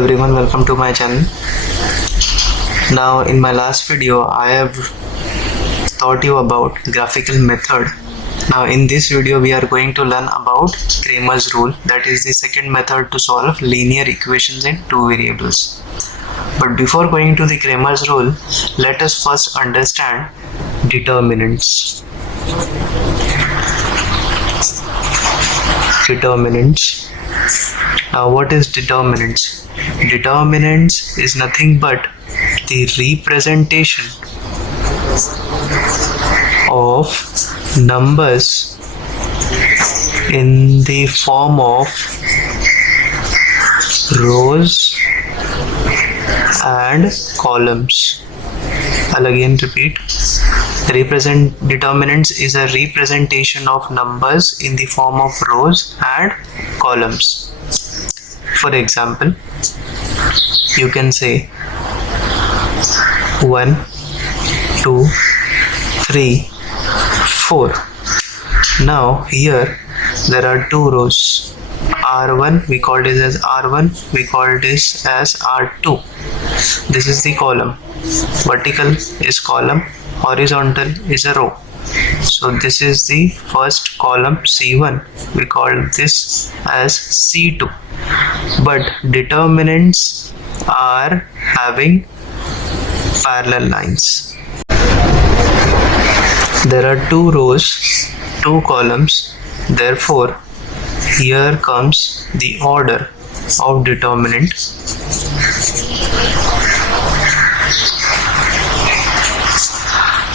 everyone, welcome to my channel. Now in my last video I have taught you about graphical method. Now in this video we are going to learn about Cramer's rule, that is the second method to solve linear equations in two variables. But before going to the Cramer's rule, let us first understand determinants. Now what is determinants? Determinants is nothing but the representation of numbers in the form of rows and columns. I'll again repeat. Determinants is a representation of numbers in the form of rows and columns. For example, you can say 1, 2, 3, 4. Now here there are two rows. R1 we call this as R1, we call this as R2. This is the column. Vertical is column, horizontal is a row. So this is the first column C1, we call this as C2. But determinants are having parallel lines. There are two rows, two columns, therefore here comes the order of determinant.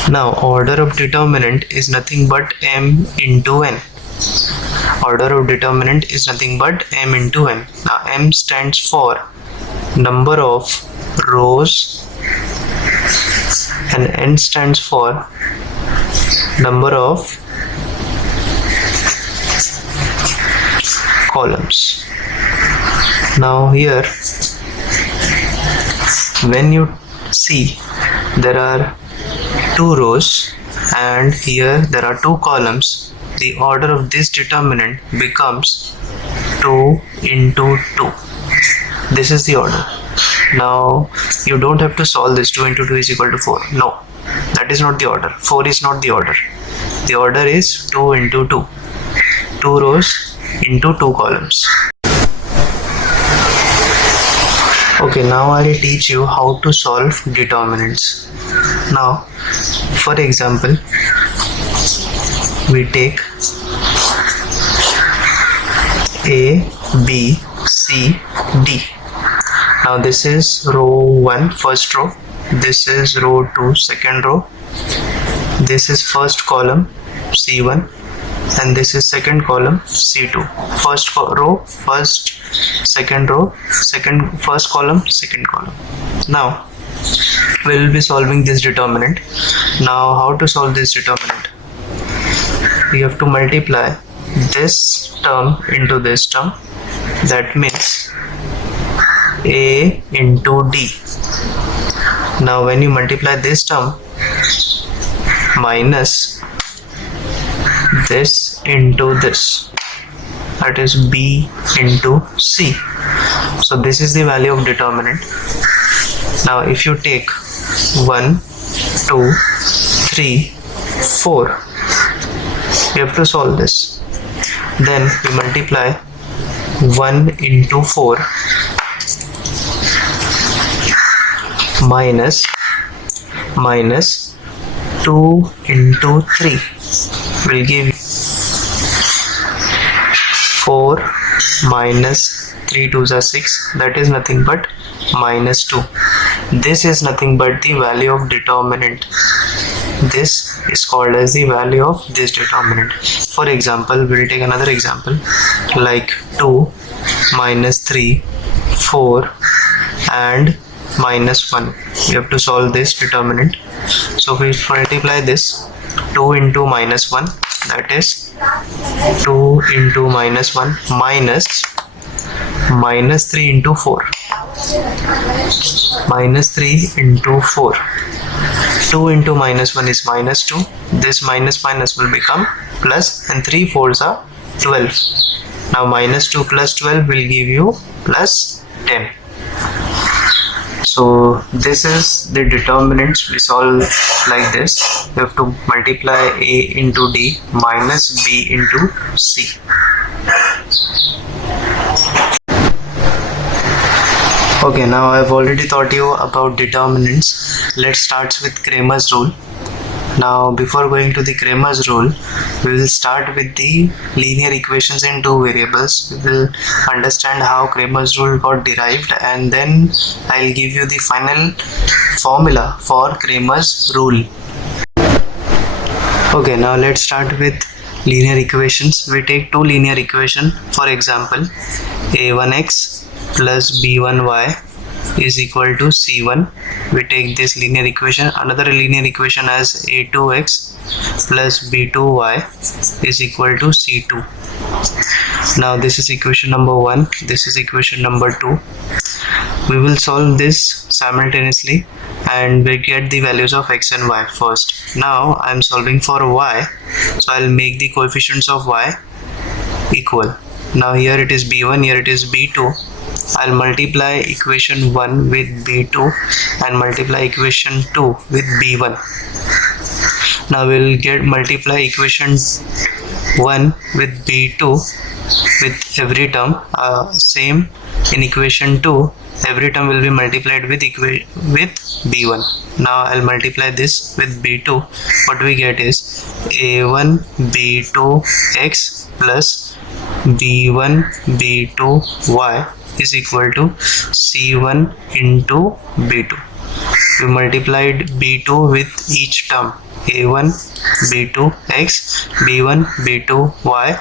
Now order of determinant is nothing but m into n. Order of determinant is nothing but m into n. Now m stands for number of rows and n stands for number of columns. Now here when you see there are two rows and here there are two columns, the order of this determinant becomes 2 into 2. This is the order. Now you don't have to solve this. 2 into 2 is equal to 4. No, that is not the order. 4 is not the order. The order is 2 into 2. 2 rows into 2 columns. Okay, now I will teach you how to solve determinants. Now, for example, we take A, B, C, D. Now this is row 1, first row. This is row 2, second row. This is first column, C1. And this is second column, C2. First row, first, second row, first column, second column. Now we will be solving this determinant. Now how to solve this determinant? We have to multiply this term into this term. That means A into D. Now when you multiply this term minus this into this, that is B into C. So this is the value of determinant. Now if you take 1, 2, 3, 4, you have to solve this. Then we multiply 1 into 4 minus 2 into 3 will give 4 minus 3 2s are 6, that is nothing but minus 2. This is nothing but the value of determinant. This is called as the value of this determinant. For example, we will take another example like 2 minus 3, 4 and minus 1. We have to solve this determinant. So we multiply this 2 into minus 1, that is 2 into minus 1 minus 3 into 4. Minus 3 into 4. 2 into minus 1 is minus 2. This minus minus will become plus, and 3 4s are 12. Now minus 2 plus 12 will give you plus 10. So this is the determinants we solve like this. We have to multiply A into D minus B into C. Okay, now I've already taught you about determinants. Let's start with Cramer's rule. Now before going to the Cramer's rule, we will start with the linear equations in two variables. We will understand how Cramer's rule got derived, and then I'll give you the final formula for Cramer's rule. Okay, now let's start with linear equations. We take two linear equations. For example, a1x plus b1y is equal to c1. We take this linear equation. Another linear equation as a2x plus b2y is equal to c2. Now this is equation number 1, this is equation number 2. We will solve this simultaneously and we get the values of x and y first. Now I am solving for y, so I'll make the coefficients of y equal. Now here it is b1, here it is b2. I'll multiply equation 1 with b2 and multiply equation 2 with b1. Now we'll get multiply equation 1 with b2 with every term. Same in equation 2, every term will be multiplied with b1. Now I'll multiply this with b2. What we get is a1 b2 x plus b1 b2 y is equal to c1 into b2. We multiplied b2 with each term, a1 b2 x b1 b2 y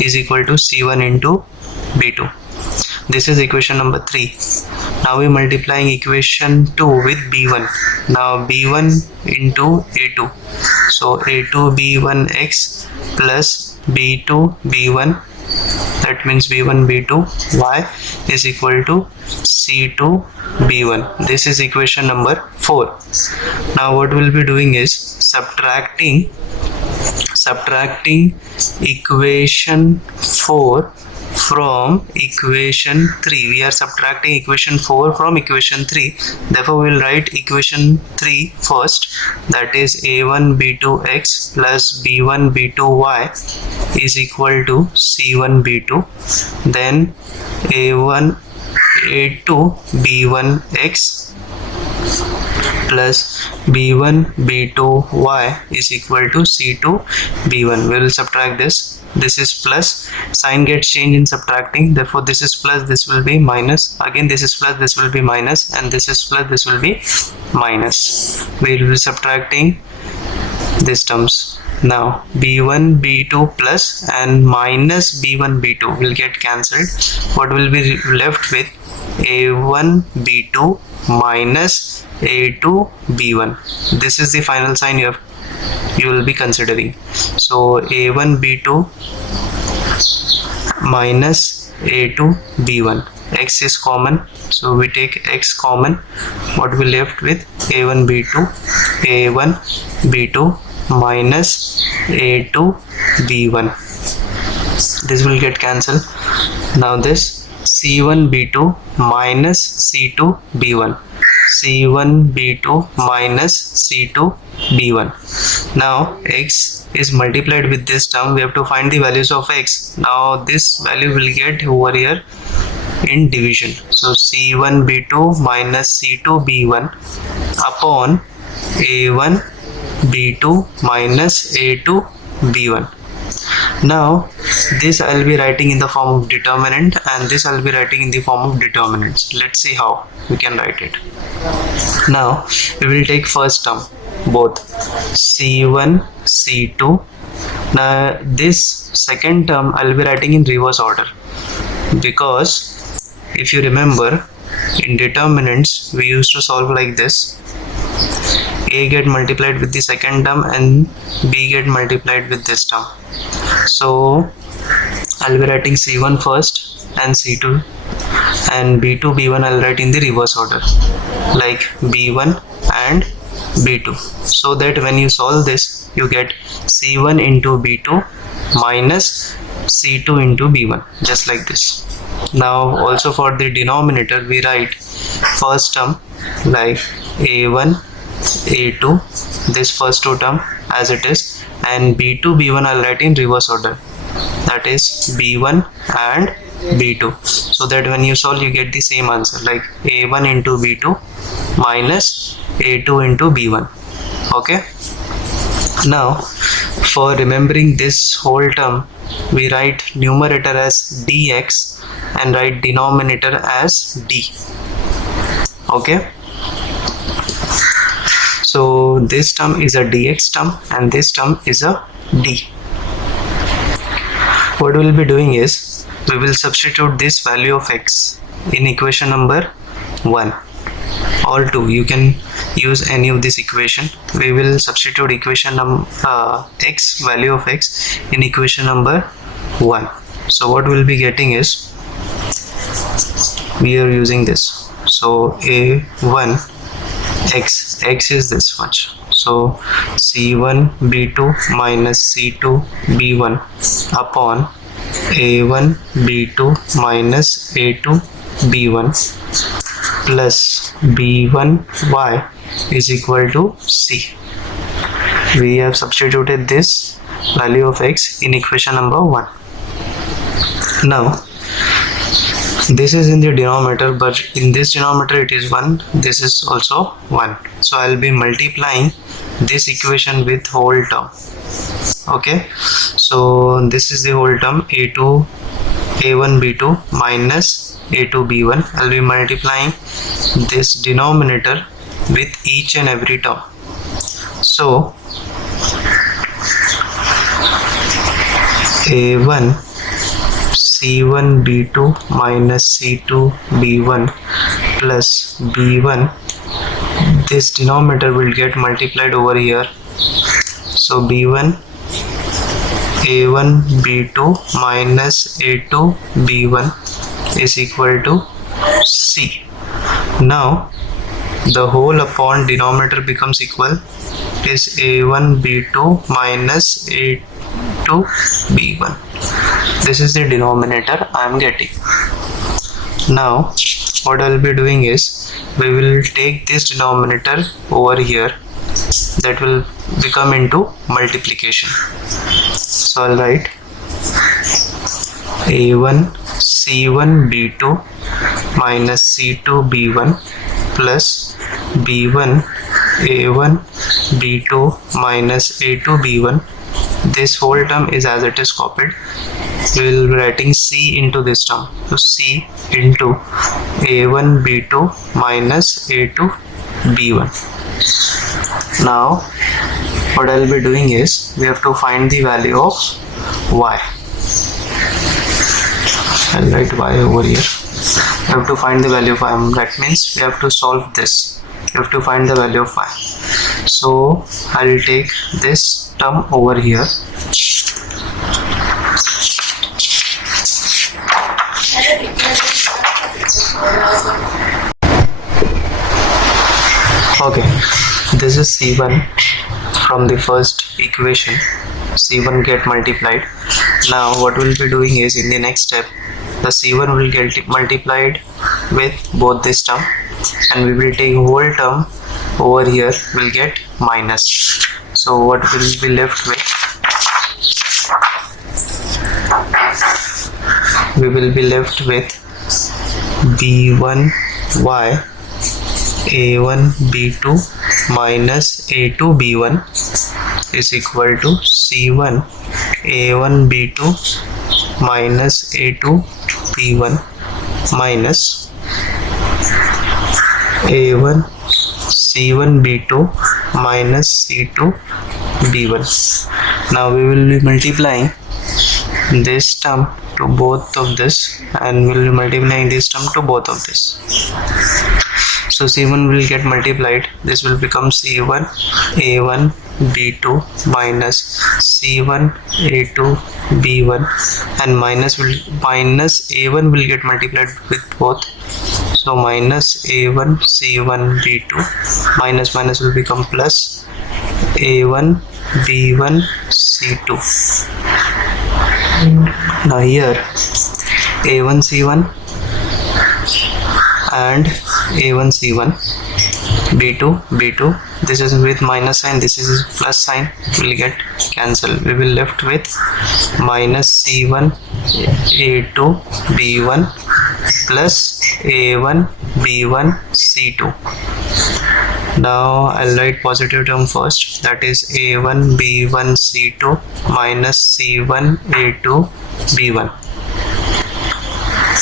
is equal to c1 into b2. This is equation number 3. Now we multiplying equation 2 with b1. Now b1 into a2, so a2 b1 x plus b2 b1, that means b1 b2 y is equal to c2 b1. This is equation number 4. Now what we'll be doing is subtracting equation 4 from equation 3. We are subtracting equation 4 from equation 3. Therefore we will write equation 3 first, that is a1 b2 x plus b1 b2 y is equal to c1 b2. Then a1 a2 b1 x plus b1 b2 y is equal to c2 b1. We will subtract this. This is plus, sign gets changed in subtracting, therefore this is plus, this will be minus, again this is plus, this will be minus, and this is plus, this will be minus. We will be subtracting these terms. Now b1 b2 plus and minus b1 b2 will get cancelled. What will be left with a1 b2 minus a2 b1. This is the final sign you will be considering. So a1 b2 minus a2 b1. X is common, so we take x common. What we left with a1 b2 minus a2 b1. This will get cancelled. Now this c1 b2 minus c2 b1. c1 b2 minus c2 b1. Now x is multiplied with this term. We have to find the values of x. Now this value will get over here in division. So c1 b2 minus c2 b1 upon a1 b2 minus a2 b1. Now this I will be writing in the form of determinant and this I will be writing in the form of determinants. Let's see how we can write it. Now we will take first term, both c1 c2. Now this second term I will be writing in reverse order, because if you remember in determinants we used to solve like this: a get multiplied with the second term and b get multiplied with this term. So I'll be writing c1 first and c2, and b2 b1 I'll write in the reverse order, like b1 and b2, so that when you solve this you get c1 into b2 minus c2 into b1, just like this. Now also for the denominator we write first term like a1 a2, this first two term as it is, and b2 b1 I'll write in reverse order, that is b1 and b2, so that when you solve you get the same answer, like a1 into b2 minus a2 into b1. Okay, now for remembering this whole term, we write numerator as dx and write denominator as d. Okay, so this term is a dx term and this term is a d. What we will be doing is we will substitute this value of x in equation number 1 or 2. You can use any of this equation. We will substitute equation x, value of x, in equation number 1. So what we'll be getting is, we are using this, so a1 x is this much, so c1 b2 minus c2 b1 upon a1 b2 minus a2 b1 plus b1 y is equal to c. We have substituted this value of x in equation number 1. Now this is in the denominator, but in this denominator it is 1, this is also 1, so I'll be multiplying this equation with whole term. Okay, so this is the whole term, a1 b2 minus a2 b1. I'll be multiplying this denominator with each and every term. So a1 c1 b2 minus c2 b1 plus b1, this denominator will get multiplied over here, so b1 a1 b2 minus a2 b1 is equal to c. Now the whole upon denominator becomes equal, is a1 b2 minus a2 b1. This is the denominator I am getting. Now what I will be doing is, we will take this denominator over here, that will become into multiplication. So I'll write a1 c1 b2 minus c2 b1 plus b1 a1 b2 minus a2 b1. This whole term is as it is copied. We will be writing c into this term, so c into a1 b2 minus a2 b1. Now what I will be doing is, we have to find the value of y. I'll write y over here. We have to find the value of y. That means we have to solve this. We have to find the value of y. So I will take this term over here. Okay, this is c1 from the first equation. c1 get multiplied. Now what we'll be doing is, in the next step, the c1 will get multiplied with both this term, and we will take whole term over here, will get minus. So what will be left with, we will be left with b1 y a1 b2 minus a2 b1 is equal to c1 a1 b2 minus a2 b1 minus a1 c1 b2 minus c2 b1. Now we will be multiplying this term to both of this, and we will be multiplying this term to both of this. So c1 will get multiplied, this will become c1 a1 b2 minus c1 a2 b1, and minus a1 will get multiplied with both, so minus a1 c1 b2, minus will become plus a1 b1 c2. Now here a1 c1 and a1 c1 b2 b2, this is with minus sign, this is plus sign, will get cancelled. We will left with minus c1 a2 b1 plus a1 b1 c2. Now I'll write positive term first, that is a1 b1 c2 minus c1 a2 b1.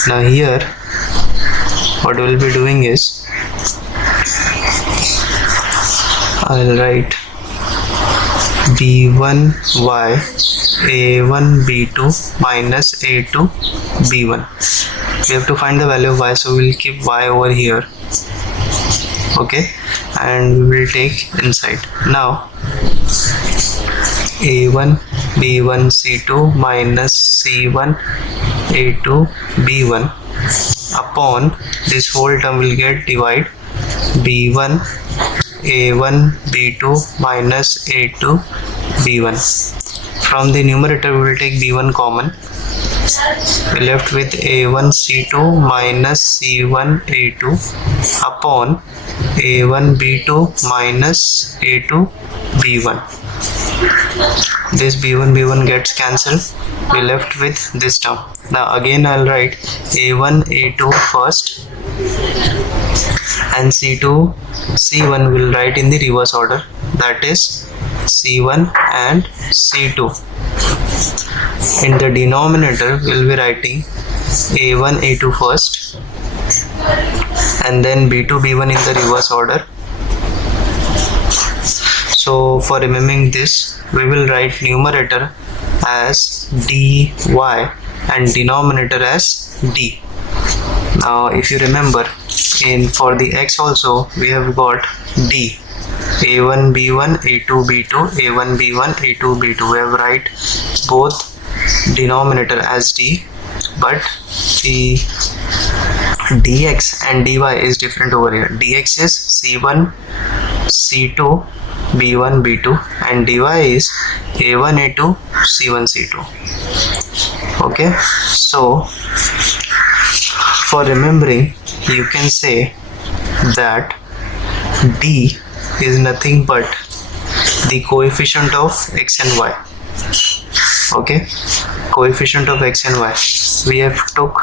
Now here what we'll be doing is, I'll write b1y a1 b2 minus a2 b1. We have to find the value of y, so we'll keep y over here, okay, and we will take inside. Now a1 b1 c2 minus c1 a2 b1 upon this whole term will get divide b1 a1 b2 minus a2 b1. From the numerator we will take b1 common. We left with a1 c2 minus c1 a2 upon a1 b2 minus a2 b1. This b1 gets cancelled. We left with this term. Now again I'll write a1 a2 first and c2 c1 will write in the reverse order, that is c1 and c2. In the denominator we'll be writing a1 a2 first and then b2 b1 in the reverse order. So for remembering this, we will write numerator as dy and denominator as d. Now if you remember, for the x also we have got d, a1 b1 a2 b2 a1 b1 a2 b2. We have write both denominator as d, but the dx and dy is different over here. Dx is c1 c2 b1 b2 and dy is a1 a2 c1 c2. Okay, so for remembering you can say that d is nothing but the coefficient of x and y. Okay, coefficient of x and y. We have took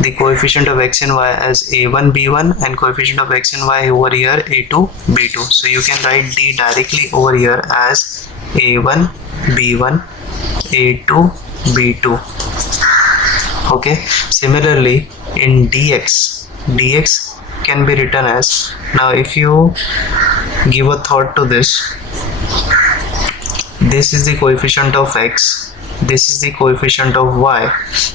the coefficient of x and y as a1 b1 and coefficient of x and y over here a2 b2. So you can write d directly over here as a1 b1 a2 b2. Okay, similarly in dx can be written as, now if you give a thought to this, this is the coefficient of x, this is the coefficient of y.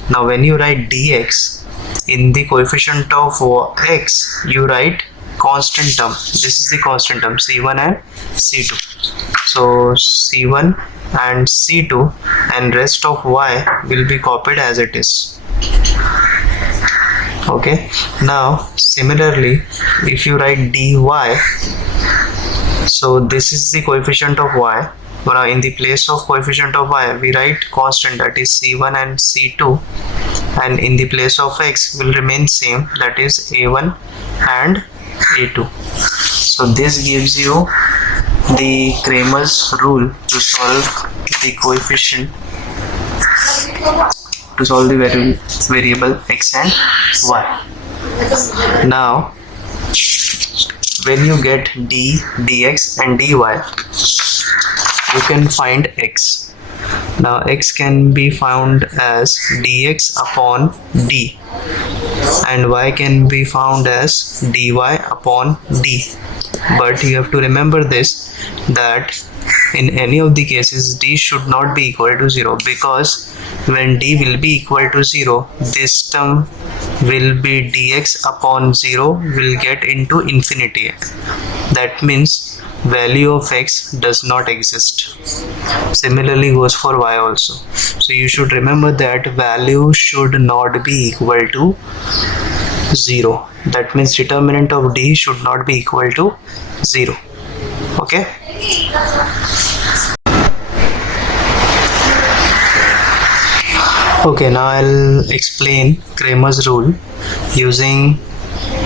Now when you write dx, in the coefficient of x you write constant term. This is the constant term c1 and c2. So c1 and c2 and rest of y will be copied as it is. Okay, now similarly if you write dy, so this is the coefficient of y. Now in the place of coefficient of y we write constant, that is c1 and c2, and in the place of x will remain same, that is a1 and a2. So this gives you the Cramer's rule to solve the coefficient, to solve the variable x and y. Now when you get d, dx and dy, you can find x. Now x can be found as dx upon d and y can be found as dy upon d. But you have to remember this, that in any of the cases d should not be equal to 0, because when d will be equal to 0, this term will be dx upon 0 will get into infinity. That means value of x does not exist. Similarly goes for y also. So you should remember that value should not be equal to 0. That means determinant of d should not be equal to 0. Okay. Okay, now I'll explain Cramer's rule using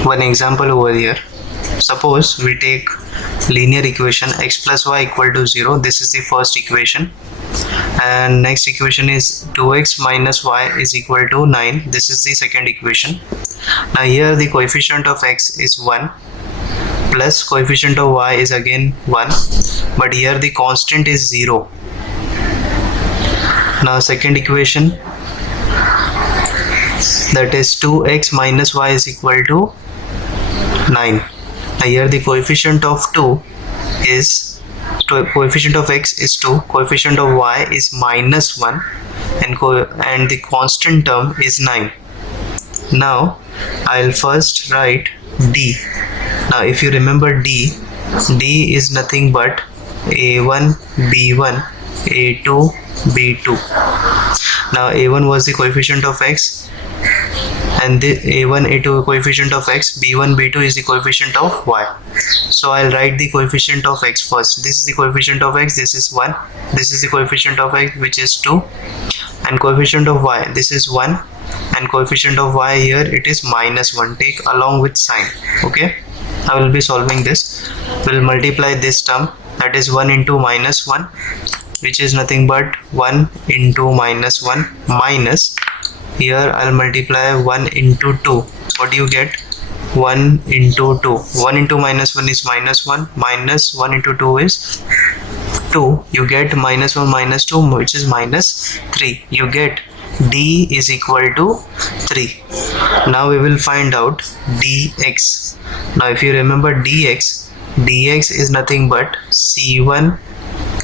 one example over here. Suppose we take linear equation x plus y equal to 0. This is the first equation, and next equation is 2x minus y is equal to 9. This is the second equation. Now here the coefficient of x is 1 plus coefficient of y is again 1, but here the constant is 0. Now second equation, that is 2x minus y is equal to 9. Now here the coefficient of x is 2, coefficient of y is minus 1, and the constant term is 9. Now I'll first write d. Now if you remember d is nothing but a1 b1 a2 b2. Now a1 was the coefficient of x, and the a1 a2 coefficient of x, b1 b2 is the coefficient of y. So I'll write the coefficient of x first. This is the coefficient of x, this is 1. This is the coefficient of x, which is 2, and coefficient of y, this is 1, and coefficient of y here it is minus 1. Take along with sign. Okay, I will be solving this. We'll multiply this term, that is 1 into minus 1, which is nothing but 1 into minus 1, minus, here I'll multiply 1 into 2. What do you get? 1 into 2. 1 into minus 1 is minus 1, minus 1 into 2 is 2. You get minus 1 minus 2, which is minus 3. You get d is equal to 3. Now we will find out dx. Now if you remember dx is nothing but c1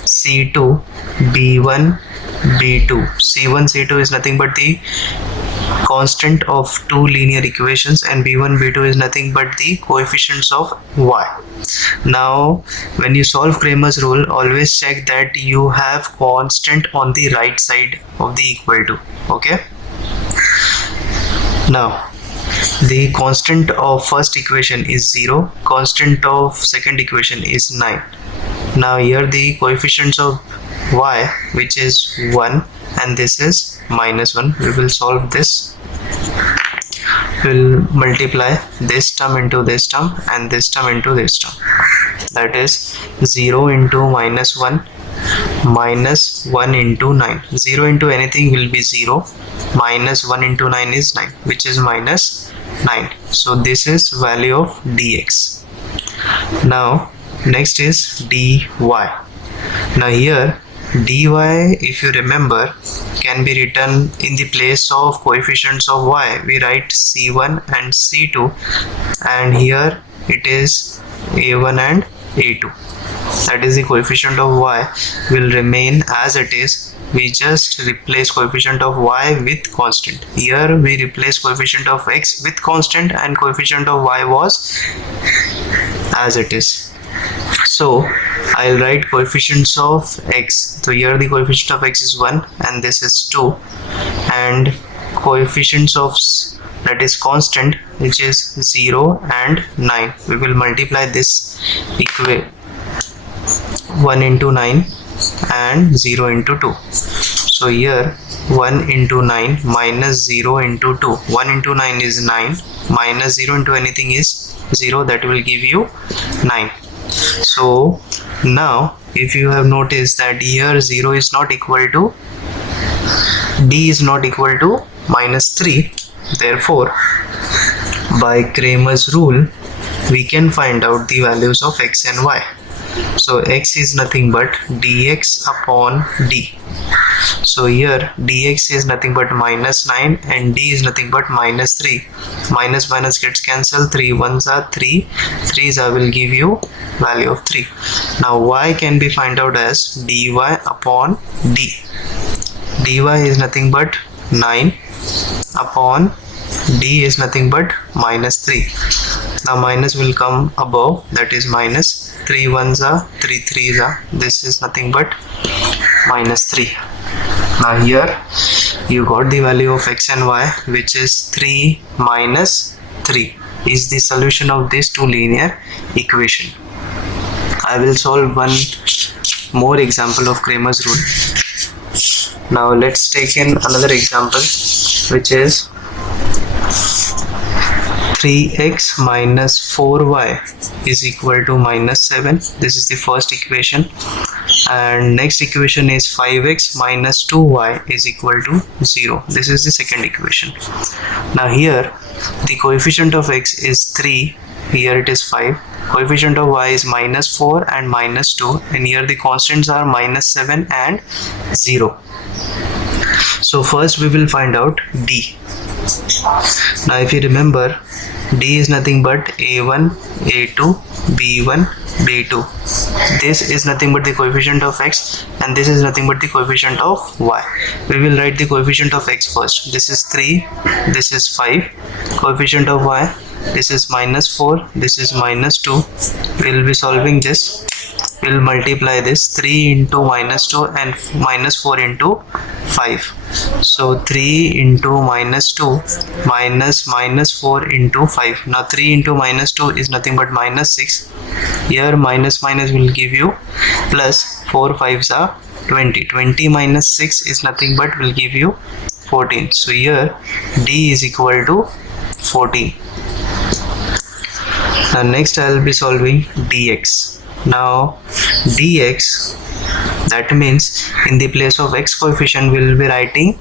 c2 b1 b2. c1 c2 is nothing but the constant of two linear equations, and b1 b2 is nothing but the coefficients of y. Now when you solve Cramer's rule, always check that you have constant on the right side of the equal to. Okay, now the constant of first equation is 0, constant of second equation is 9. Now here the coefficients of y, which is 1, and this is minus 1. We will solve this. We'll multiply this term into this term and this term into this term. That is 0 into minus 1 minus 1 into 9. 0 into anything will be 0. Minus 1 into 9 is 9, which is minus 9. So this is value of dx. Now next is dy. Now here dy, if you remember, can be written in the place of coefficients of y. We write c1 and c2, and here it is a1 and a2. That is the coefficient of y will remain as it is. We just replace coefficient of y with constant. Here we replace coefficient of x with constant, and coefficient of y was as it is. So I'll write coefficients of x. So here the coefficient of x is 1 and this is 2, and coefficients of, that is constant, which is 0 and 9. We will multiply this 1 into 9 and 0 into 2. So here 1 into 9 minus 0 into 2. 1 into 9 is 9, minus 0 into anything is 0, that will give you 9. So now if you have noticed that here 0 is not equal to, d is not equal to minus 3, therefore by Cramer's rule we can find out the values of x and y. So x is nothing but dx upon d. So here dx is nothing but minus 9 and d is nothing but minus 3. Minus minus gets cancelled, 3 1s are 3, 3s I will give you value of 3. Now y can be found out as dy upon d. dy is nothing but 9 upon d is nothing but minus 3. Now minus will come above, that is minus, 3 1s are 3 3s are, this is nothing but minus 3. Now here you got the value of x and y, which is 3 minus 3 is the solution of these two linear equation. I will solve one more example of Cramer's rule. Now let's take in another example, which is 3x minus 4y is equal to minus 7. This is the first equation. And next equation is 5x minus 2y is equal to 0. This is the second equation. Now here the coefficient of x is 3, here it is 5. Coefficient of y is minus 4 and minus 2, and here the constants are minus 7 and 0. So first we will find out d. Now if you remember, d is nothing but a1, a2, b1, b2. This is nothing but the coefficient of x, and this is nothing but the coefficient of y. We will write the coefficient of x first. This is 3, this is 5. Coefficient of y, this is minus 4, this is minus 2. We will be solving this. We will multiply this 3 into minus 2 and minus 4 into 5. So 3 into minus 2 minus minus 4 into 5. Now 3 into minus 2 is nothing but minus 6. Here minus minus will give you plus. 4 5s are 20. 20 minus 6 is nothing but will give you 14. So here d is equal to 14. Now next I will be solving dx. Now dx, that means in the place of x coefficient we will be writing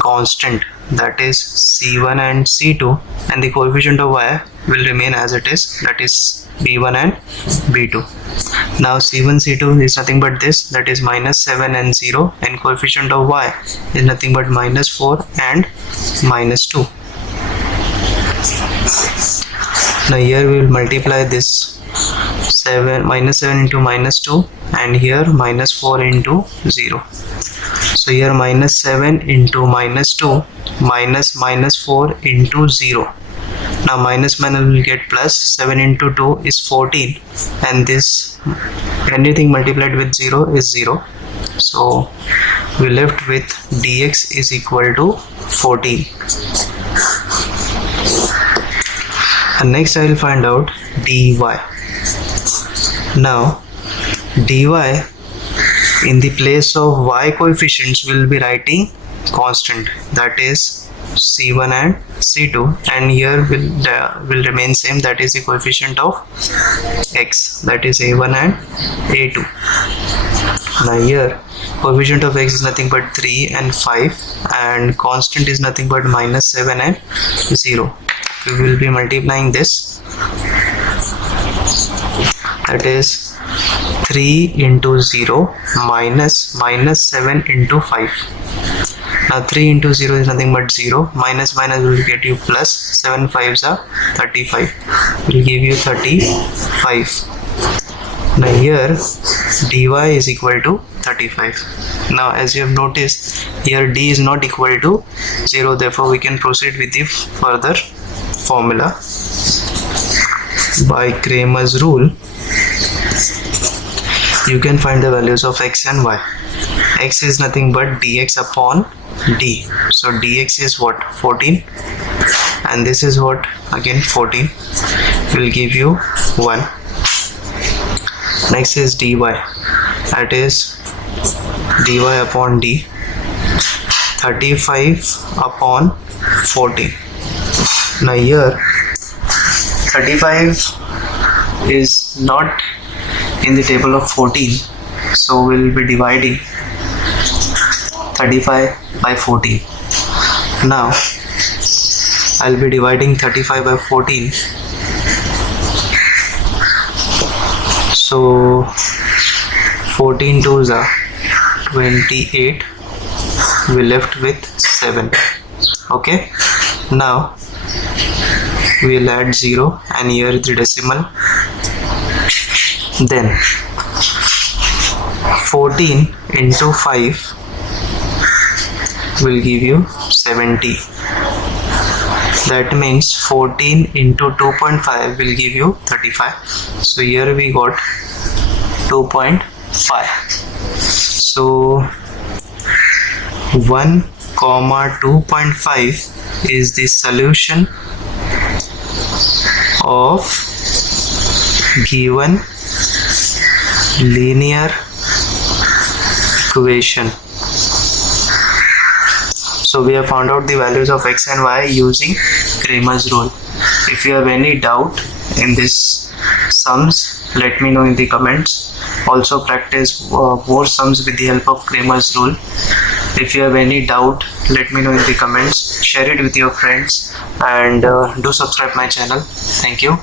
constant, that is c1 and c2, and the coefficient of y will remain as it is, that is b1 and b2. Now c1 c2 is nothing but this, that is minus 7 and 0, and coefficient of y is nothing but minus 4 and minus 2. Now here we will multiply this minus 7 into minus 2, and here minus 4 into 0. So here minus 7 into minus 2 minus minus 4 into 0. Now minus minus will get plus. 7 into 2 is 14, and this anything multiplied with 0 is 0. So we left with dx is equal to 14. And next I will find out dy. Now dy, in the place of y coefficients we will be writing constant, that is c1 and c2, and here will remain same, that is the coefficient of x, that is a1 and a2. Now here coefficient of x is nothing but 3 and 5, and constant is nothing but minus 7 and 0. We will be multiplying this, that is 3 into 0 minus minus 7 into 5. Now 3 into 0 is nothing but 0, minus minus will get you plus. 7 5s are 35, will give you 35. Now here dy is equal to 35. Now as you have noticed, here d is not equal to 0, therefore we can proceed with the further formula. By Cramer's rule, you can find the values of x and y. X is nothing but dx upon d. So dx is what? 14, and this is what? Again 14, will give you 1. Next is dy, that is dy upon d, 35 upon 14. Now here 35 is not in the table of 14, so we will be dividing 35 by 14. Now I will be dividing 35 by 14. So 14 twos are 28. We left with 7. Okay. Now we will add 0 and here the decimal. Then 14 into 5 will give you 70. That means 14 into 2.5 will give you 35. So here we got 2.5. So 1, 2.5 is the solution of given linear equation. So we have found out the values of x and y using Cramer's rule. If you have any doubt in this sums, let me know in the comments. Also practice more sums with the help of Cramer's rule. If you have any doubt, let me know in the comments. Share it with your friends and do subscribe my channel. Thank you.